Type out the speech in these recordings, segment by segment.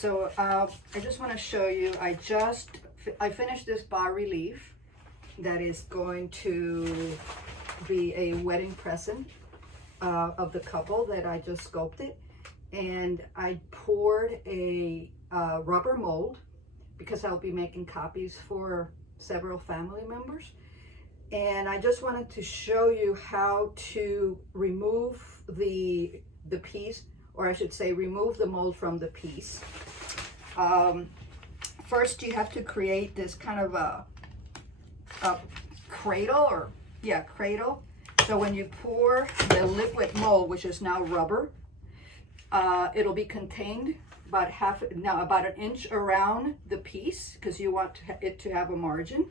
So I just want to show you, I finished this bas relief that is going to be a wedding present of the couple that I just sculpted. And I poured a rubber mold because I'll be making copies for several family members. And I just wanted to show you how to remove the piece, or I should say remove the mold from the piece. First you have to create this kind of a cradle, cradle. So when you pour the liquid mold, which is now rubber, it'll be contained about an inch around the piece, because you want it to have a margin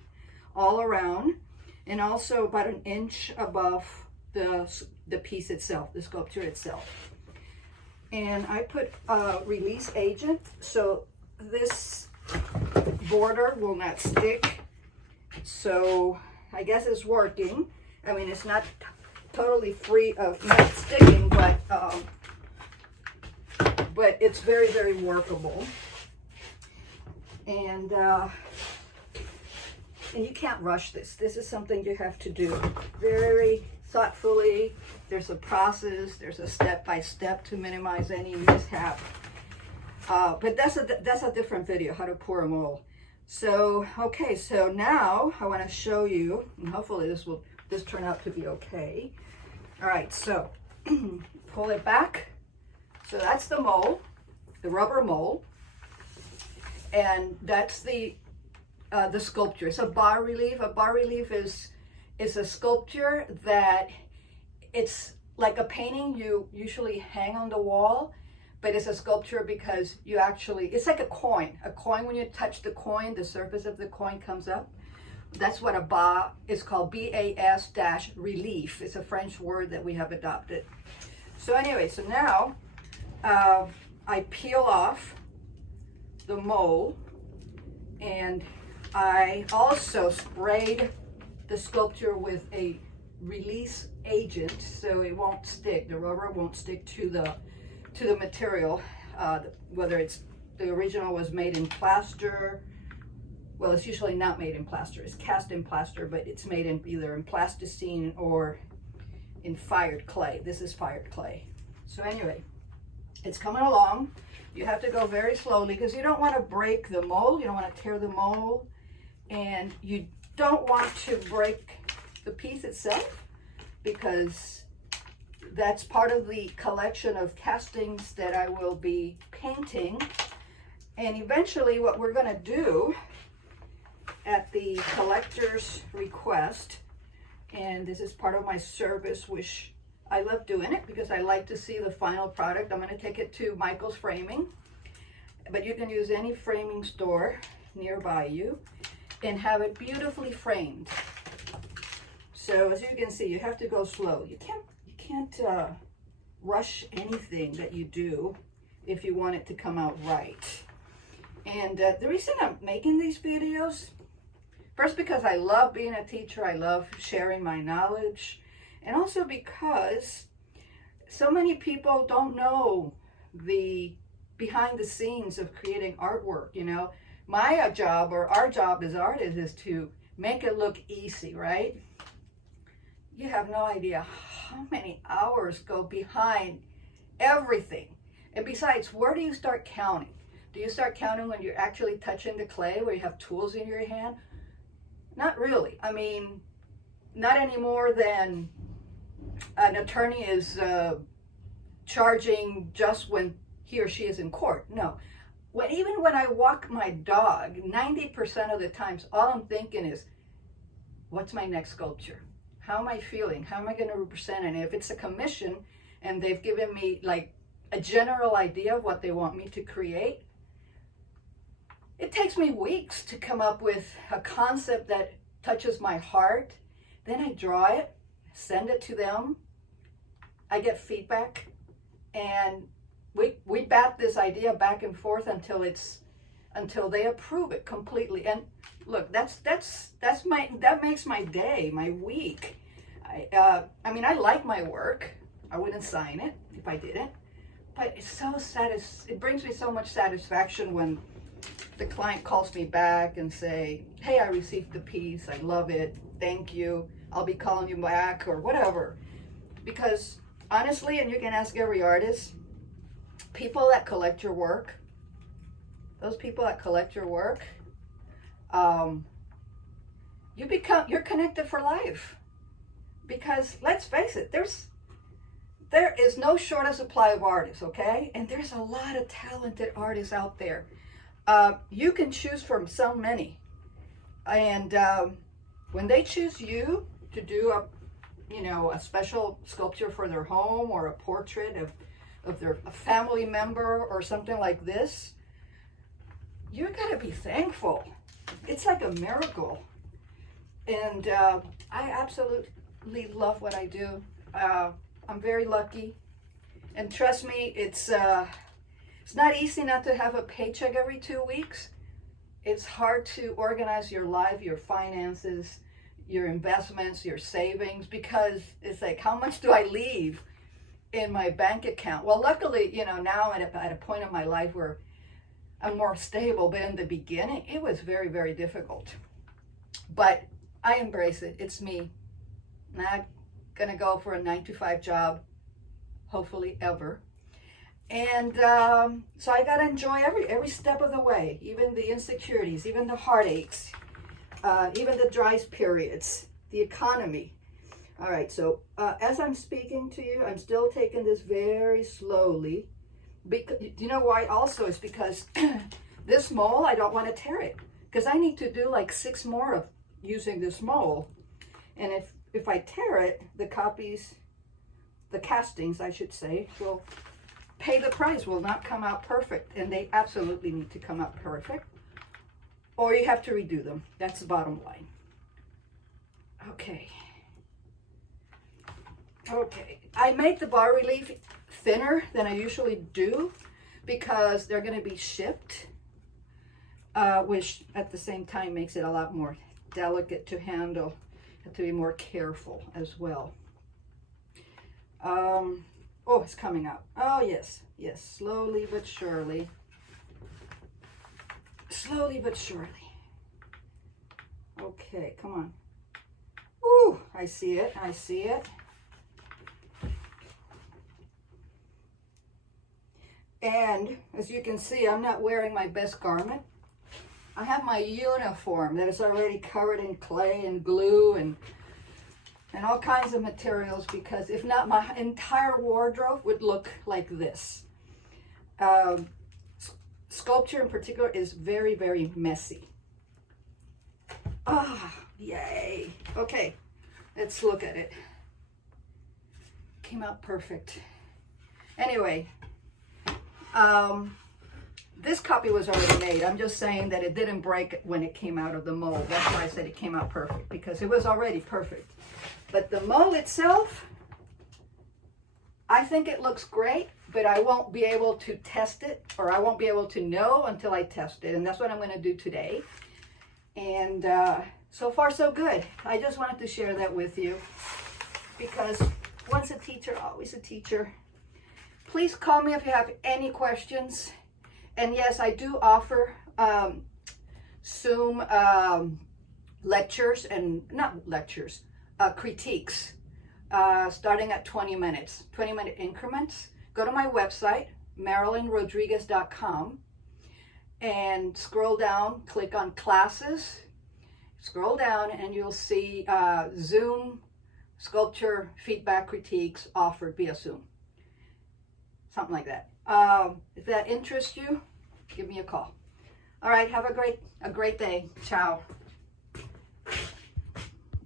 all around, and also about an inch above the piece itself, the sculpture itself. And I put a release agent so this border will not stick. So I guess it's working. I mean, it's not totally free of not sticking, but it's very, very workable. And you can't rush this. This is something you have to do very thoughtfully. There's a process, there's a step-by-step to minimize any mishap. But that's a different video, how to pour a mold. So, okay, so now I want to show you, and hopefully this turn out to be okay. All right, so pull it back. So that's the mold, the rubber mold, and that's the sculpture. It's a bas relief. A bas relief is a sculpture that it's like a painting you usually hang on the wall, but it's a sculpture because it's like a coin. A coin, when you touch the coin, the surface of the coin comes up. That's what a bas is called, BAS-relief. It's a French word that we have adopted. So anyway, so now I peel off the mold, and I also sprayed the sculpture with a release agent so it won't stick. The rubber won't stick to the material, whether it's the original was made in plaster. Well, it's usually not made in plaster. It's cast in plaster, but it's made in either in plasticine or in fired clay. This is fired clay. So anyway, it's coming along. You have to go very slowly because you don't want to break the mold. You don't want to tear the mold, and you don't want to break the piece itself, because that's part of the collection of castings that I will be painting. And eventually what we're going to do at the collector's request, and this is part of my service, which I love doing it because I like to see the final product. I'm going to take it to Michael's Framing, but you can use any framing store nearby you and have it beautifully framed. So as you can see, you have to go slow. You can't rush anything that you do if you want it to come out right. And the reason I'm making these videos, first because I love being a teacher, I love sharing my knowledge, and also because so many people don't know the behind the scenes of creating artwork. You know, my job, or our job as artists, is to make it look easy, right? You have no idea how many hours go behind everything. And besides, where do you start counting? Do you start counting when you're actually touching the clay, where you have tools in your hand? Not really. I mean, not any more than an attorney is charging just when he or she is in court. No. Even when I walk my dog, 90% of the times, all I'm thinking is, what's my next sculpture? How am I feeling? How am I going to represent it? And if it's a commission and they've given me like a general idea of what they want me to create, it takes me weeks to come up with a concept that touches my heart. Then I draw it, send it to them. I get feedback, and we bat this idea back and forth until they approve it completely. And look, that makes my day, my week. I mean, I like my work. I wouldn't sign it if I didn't. but it's so it brings me so much satisfaction when the client calls me back and say, hey, I received the piece, I love it, thank you, I'll be calling you back, or whatever. Because honestly, and you can ask every artist, people that collect your work, those people that collect your work, you're connected for life. Because let's face it, there is no short of supply of artists, okay? And there's a lot of talented artists out there. You can choose from so many. And when they choose you to do a special sculpture for their home, or a portrait of a family member or something like this, you gotta be thankful. It's like a miracle. And I absolutely love what I do. I'm very lucky. And trust me, it's not easy not to have a paycheck every 2 weeks. It's hard to organize your life, your finances, your investments, your savings, because it's like, how much do I leave in my bank account? Well, luckily, now I'm at a point in my life where I'm more stable, but in the beginning, it was very, very difficult. But I embrace it. It's me. Not gonna go for a 9-to-5 job, hopefully ever. And so I gotta enjoy every step of the way, even the insecurities, even the heartaches, even the dry periods, the economy. All right, so as I'm speaking to you, I'm still taking this very slowly. Because, you know why also? Is because this mold, I don't want to tear it, because I need to do like 6 more of using this mold. And if I tear it, the castings, I should say, will pay the price, will not come out perfect. And they absolutely need to come out perfect, or you have to redo them. That's the bottom line. Okay. I made the bas relief thinner than I usually do because they're going to be shipped, which at the same time makes it a lot more delicate to handle. Have to be more careful as well. Oh, it's coming out. Oh, yes, slowly but surely. Slowly but surely. Okay, come on. Ooh, I see it. And as you can see, I'm not wearing my best garment. I have my uniform that is already covered in clay and glue and all kinds of materials, because if not, my entire wardrobe would look like this. Sculpture in particular is very, very messy. Yay. Okay, let's look at it. Came out perfect. Anyway, this copy was already made. I'm just saying that it didn't break when it came out of the mold. That's why I said it came out perfect, because it was already perfect. But the mold itself, I think it looks great, but I won't be able to test it, or I won't be able to know until I test it. And that's what I'm going to do today. And so far, so good. I just wanted to share that with you, because once a teacher, always a teacher. Please call me if you have any questions. And yes, I do offer Zoom lectures, and not lectures, critiques, starting at 20 minutes, 20-minute increments. Go to my website, MarilynRodriguez.com, and scroll down, click on classes, scroll down, and you'll see Zoom sculpture feedback critiques offered via Zoom. Something like that. If that interests you, give me a call. All right, have a great day. Ciao.